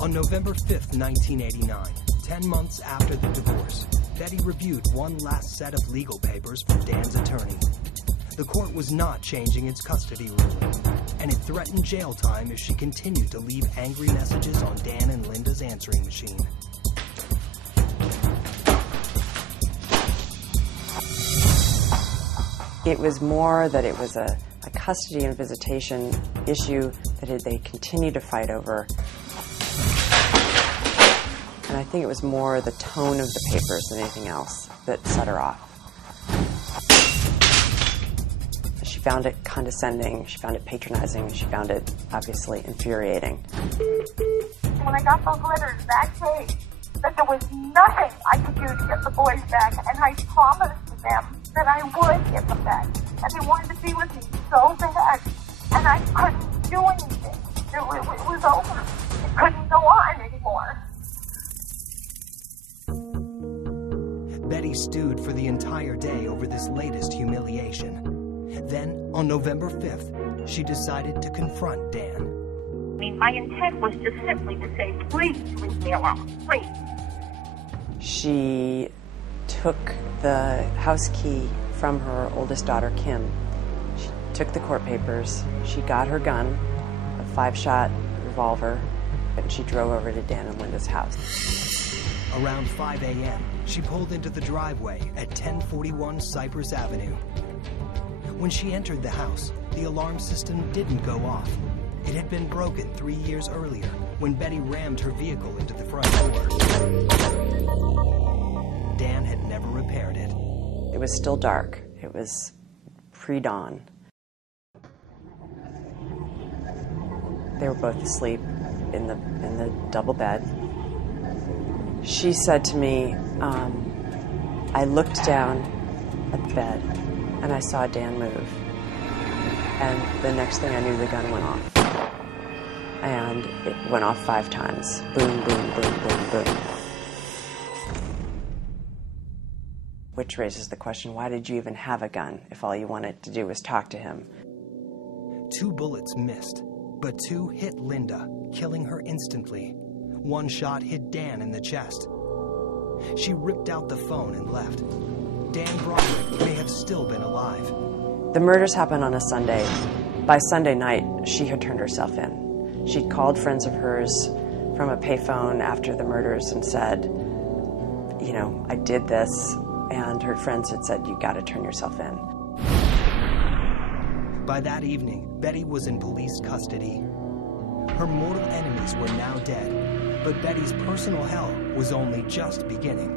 On November 5th, 1989, 10 months after the divorce, Betty reviewed one last set of legal papers from Dan's attorney. The court was not changing its custody ruling, and it threatened jail time if she continued to leave angry messages on Dan and Linda's answering machine. It was more that it was a custody and visitation issue that they continued to fight over. And I think it was more the tone of the papers than anything else that set her off. She found it condescending, she found it patronizing, she found it obviously infuriating. When I got those letters that day, that there was nothing I could do to get the boys back, and I promised them that I would get them back. And they wanted to be with me so bad, and I couldn't do anything. It was over. It couldn't go on anymore. Betty stewed for the entire day over this latest humiliation. Then, on November 5th, she decided to confront Dan. I mean, my intent was just simply to say, please leave me alone, please. She took the house key from her oldest daughter, Kim. She took the court papers, she got her gun, a 5-shot revolver, and she drove over to Dan and Linda's house. Around 5 a.m., she pulled into the driveway at 1041 Cypress Avenue. When she entered the house, the alarm system didn't go off. It had been broken 3 years earlier when Betty rammed her vehicle into the front door. Dan had never repaired it. It was still dark. It was pre-dawn. They were both asleep in the double bed. She said to me, I looked down at the bed and I saw Dan move. And the next thing I knew, the gun went off. And it went off 5 times. Boom, boom, boom, boom, boom. Which raises the question, why did you even have a gun if all you wanted to do was talk to him? 2 bullets missed, but 2 hit Linda, killing her instantly. 1 shot hit Dan in the chest. She ripped out the phone and left. Dan Broderick may have still been alive. The murders happened on a Sunday. By Sunday night, she had turned herself in. She'd called friends of hers from a payphone after the murders and said, you know, I did this, and her friends had said, you gotta turn yourself in. By that evening, Betty was in police custody. Her mortal enemies were now dead, but Betty's personal hell was only just beginning.